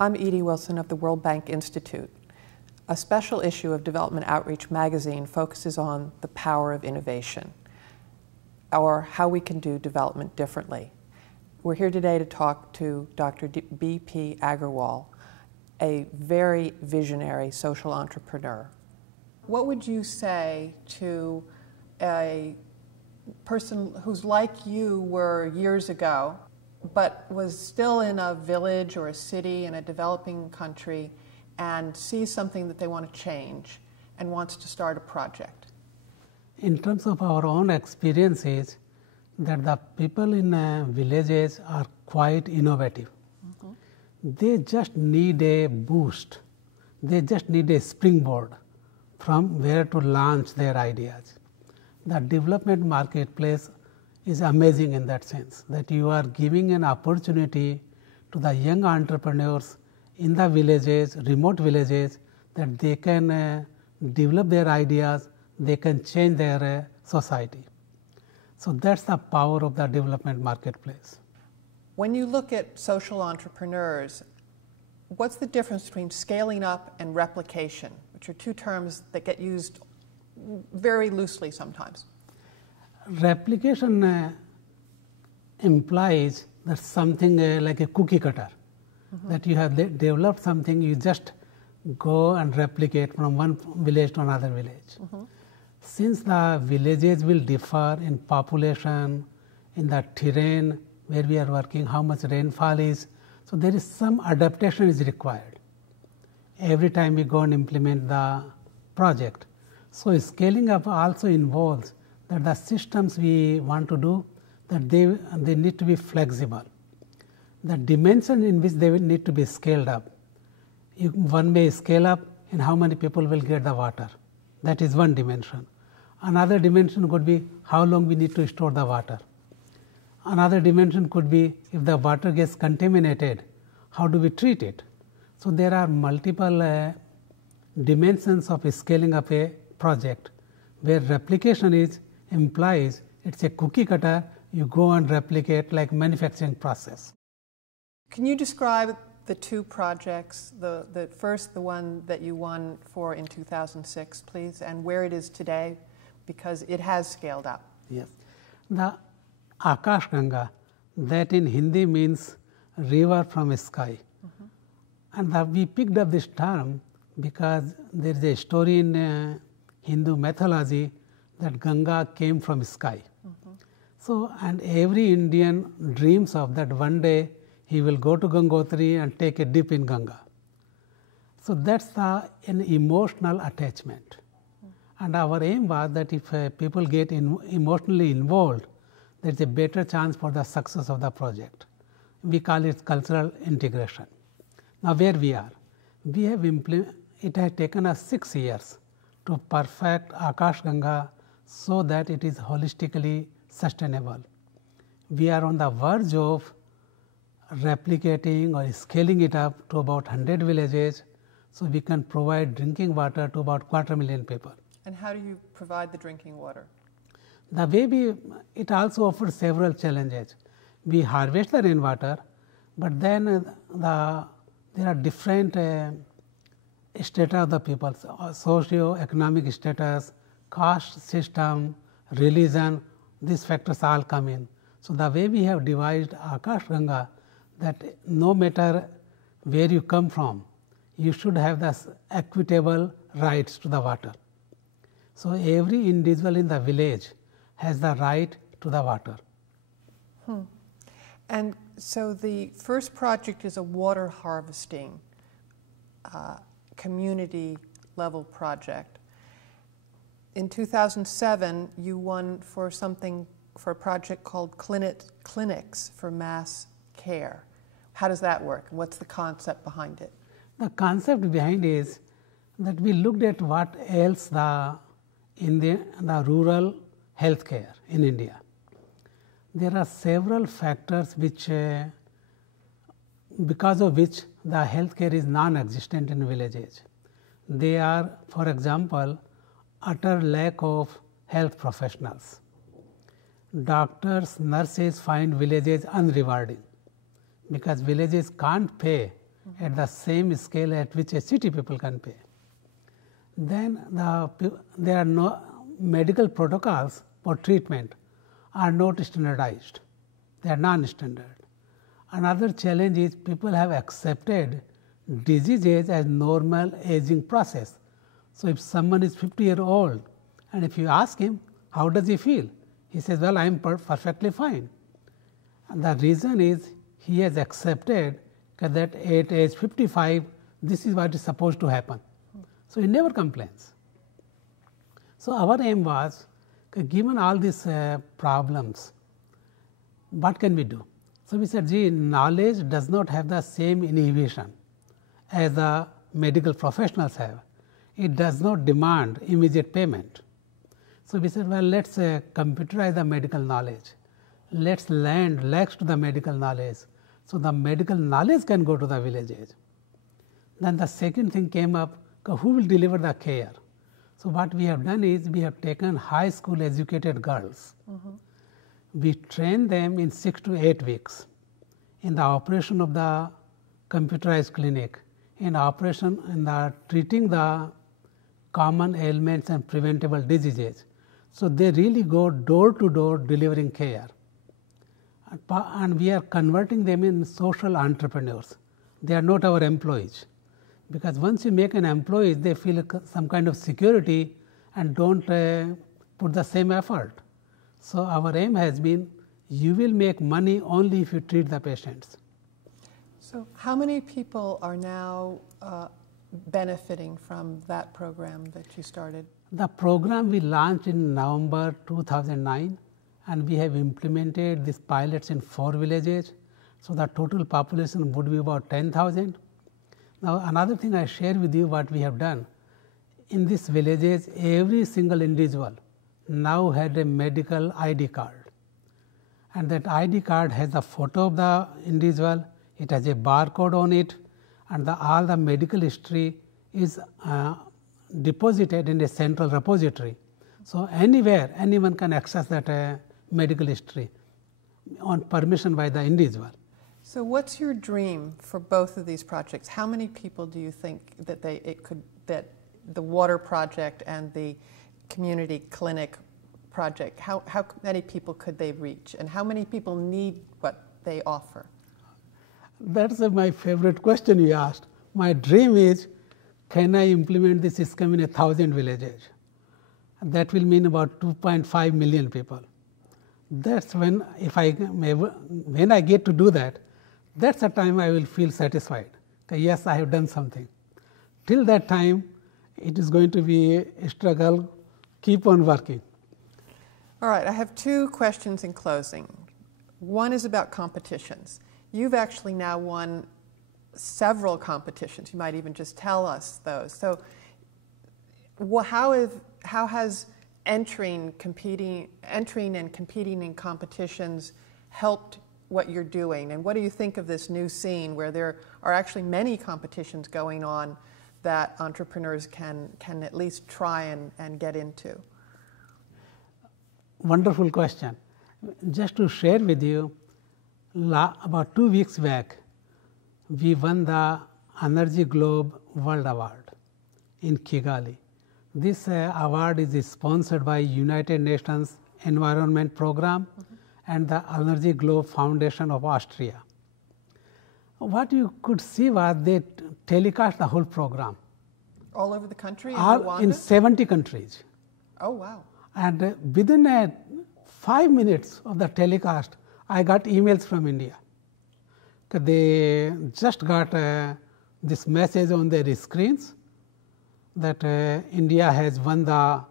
I'm Edie Wilson of the World Bank Institute. A special issue of Development Outreach magazine focuses on the power of innovation, or how we can do development differently. We're here today to talk to Dr. B.P. Agrawal, a very visionary social entrepreneur. What would you say to a person who's like you were years ago, but was still in a village or a city in a developing country and sees something that they want to change and wants to start a project? In terms of our own experiences, that the people in villages are quite innovative. They just need a boost. They just need a springboard from where to launch their ideas. The development marketplace is amazing in that sense, that you are giving an opportunity to the young entrepreneurs in the villages, remote villages, that they can develop their ideas, they can change their society. So that's the power of the development marketplace. When you look at social entrepreneurs, what's the difference between scaling up and replication, which are two terms that get used very loosely sometimes? Replication implies that something like a cookie cutter, that you have developed something, you just go and replicate from one village to another village. Since the villages will differ in population, in the terrain where we are working, how much rainfall is, so there is some adaptation is required every time we go and implement the project. So scaling up also involves that the systems we want to do, that they need to be flexible. The dimension in which they will need to be scaled up. One may scale up in how many people will get the water. That is one dimension. Another dimension could be how long we need to store the water. Another dimension could be if the water gets contaminated, how do we treat it? So there are multiple dimensions of scaling up a project, where replication implies it's a cookie cutter, you go and replicate like manufacturing process. Can you describe the two projects, the first, the one that you won for in 2006, please, and where it is today, because it has scaled up? Yes. The Akash Ganga, that in Hindi means river from sky. And we picked up this term because there is a story in Hindu mythology that Ganga came from sky. So, and every Indian dreams of that one day he will go to Gangotri and take a dip in Ganga. So that's an emotional attachment. And our aim was that if people get emotionally involved, there's a better chance for the success of the project. We call it cultural integration. Now where we are, we have it has taken us 6 years to perfect Akash Ganga so that it is holistically sustainable. We are on the verge of replicating or scaling it up to about 100 villages, so we can provide drinking water to about 250,000 people. And how do you provide the drinking water? The way it also offers several challenges. We harvest the rainwater, but then there are different strata of the people, socio-economic status, caste system, religion, these factors all come in. So the way we have devised Akash Ganga, that no matter where you come from, you should have the equitable rights to the water. So every individual in the village has the right to the water. And so the first project is a water harvesting community level project. In 2007, you won for a project called Clinics for Mass Care. How does that work? What's the concept behind it? The concept behind is that we looked at what else in the rural healthcare in India. There are several factors because of which the healthcare is non-existent in villages. They are, for example, utter lack of health professionals. Doctors, nurses find villages unrewarding because villages can't pay at the same scale at which a city people can pay. Then there are no medical protocols for treatment are not standardized. They are non-standard. Another challenge is people have accepted disease age as normal aging process. So, if someone is 50-year-old and if you ask him how does he feel, he says, well, I am perfectly fine. And the reason is he has accepted that at age 55 this is what is supposed to happen. So, he never complains. So, our aim was, given all these problems, what can we do? So, we said, gee, knowledge does not have the same inhibition as the medical professionals have. It does not demand immediate payment. So, we said, well, let us computerize the medical knowledge. Let us lend legs to the medical knowledge. So, the medical knowledge can go to the villages. Then the second thing came up, who will deliver the care? So, what we have done is we have taken high school educated girls. We train them in 6 to 8 weeks in the operation of the computerized clinic, in the treating the common ailments and preventable diseases. So, they really go door to door delivering care, and we are converting them in social entrepreneurs. They are not our employees, because once you make an employee, they feel some kind of security and don't put the same effort. So, our aim has been, you will make money only if you treat the patients. So, how many people are now benefiting from that program that you started? The program we launched in November 2009, and we have implemented these pilots in 4 villages. So, the total population would be about 10,000. Now, another thing I share with you what we have done. In these villages, every single individual now had a medical ID card, and that ID card has a photo of the individual, it has a barcode on it, and all the medical history is deposited in a central repository. So, anywhere anyone can access that medical history on permission by the individual. So, what's your dream for both of these projects? How many people do you think that that the water project and the community clinic project, how many people could they reach, and how many people need what they offer? That's my favorite question you asked. My dream is, can I implement this scheme in 1,000 villages? That will mean about 2.5 million people. That's when, when I get to do that, that's the time I will feel satisfied. Yes, I have done something. Till that time, it is going to be a struggle. Keep on working. All right, I have 2 questions in closing. One is about competitions. You've actually now won several competitions. You might even just tell us those. So, how has entering and competing in competitions helped what you're doing? And what do you think of this new scene where there are actually many competitions going on that entrepreneurs can at least try and get into? Wonderful question. Just to share with you, about 2 weeks back, we won the Energy Globe World Award in Kigali. This award is sponsored by United Nations Environment Program and the Energy Globe Foundation of Austria. What you could see was they telecast the whole program. All over the country? In 70 countries. Oh, wow. And within 5 minutes of the telecast, I got emails from India. They just got this message on their screens that India has won the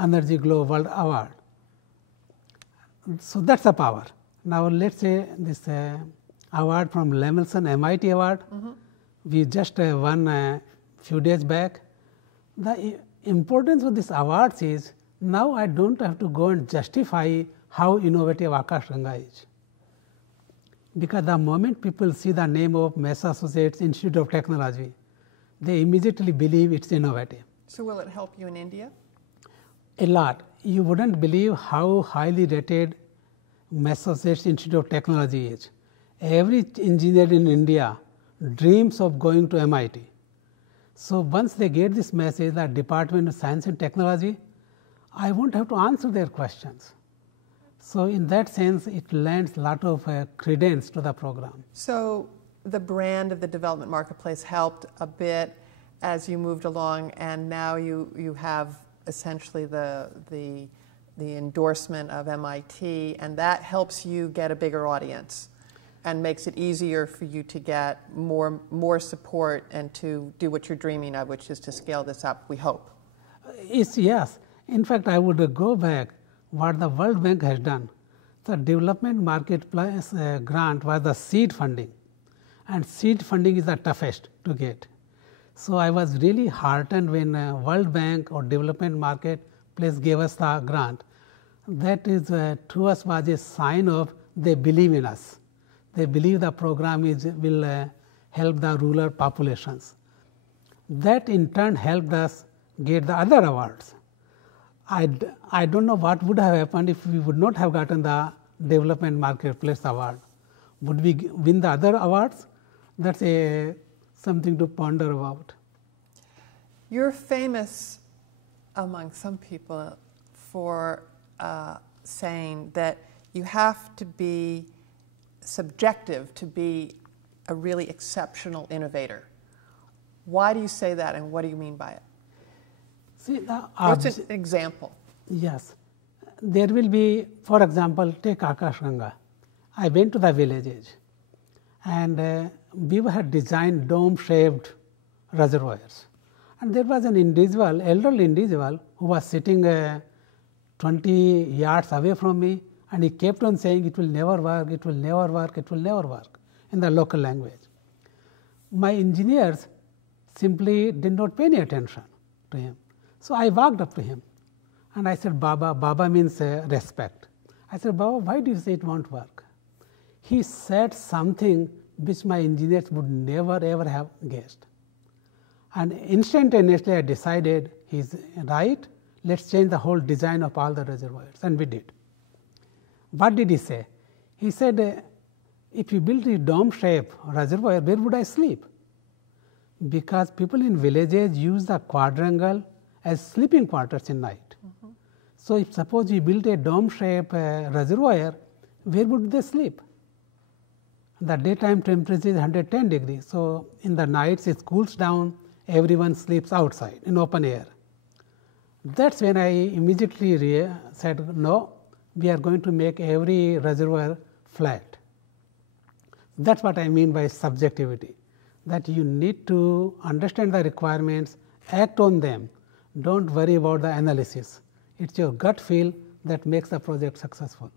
Energy Globe World Award. So, that's the power. Now, let us say this award from Lemelson-MIT Award, we just won a few days back. The importance of this awards is, now I don't have to go and justify how innovative Akash Ganga is, because the moment people see the name of Massachusetts Institute of Technology, they immediately believe it's innovative. So, will it help you in India? A lot. You wouldn't believe how highly rated Massachusetts Institute of Technology is. Every engineer in India dreams of going to MIT. So once they get this message that Department of Science and Technology, I won't have to answer their questions. So in that sense, it lends a lot of credence to the program. So the brand of the development marketplace helped a bit as you moved along, and now you have essentially the endorsement of MIT, and that helps you get a bigger audience and makes it easier for you to get more support and to do what you're dreaming of, which is to scale this up, we hope. Yes. In fact, I would go back what the World Bank has done. The development marketplace grant was the seed funding, and seed funding is the toughest to get. So I was really heartened when World Bank or development marketplace gave us the grant. That is to us was a sign of they believe in us. They believe the program will help the rural populations. That in turn helped us get the other awards. I don't know what would have happened if we would not have gotten the Development Marketplace Award. Would we win the other awards? That's something to ponder about. You're famous among some people for saying that you have to be subjective to be a really exceptional innovator. Why do you say that, and what do you mean by it? See, what's an example? Yes. There will be, for example, take Akash Ganga. I went to the villages, and we had designed dome-shaped reservoirs. And there was an individual, elderly individual, who was sitting 20 yards away from me, and he kept on saying, it will never work, it will never work, it will never work, in the local language. My engineers simply did not pay any attention to him. So I walked up to him, and I said, Baba. Baba means respect. I said, Baba, why do you say it won't work? He said something which my engineers would never ever have guessed. And instantaneously I decided he's right, let's change the whole design of all the reservoirs, and we did. What did he say? He said, if you build a dome-shaped reservoir, where would I sleep? Because people in villages use the quadrangle as sleeping quarters in night. Mm-hmm. So if suppose you build a dome-shaped reservoir, where would they sleep? The daytime temperature is 110 degrees. So in the nights it cools down, everyone sleeps outside in open air. That's when I immediately said, no, we are going to make every reservoir flat. That's what I mean by subjectivity, that you need to understand the requirements, act on them, don't worry about the analysis. It's your gut feel that makes the project successful.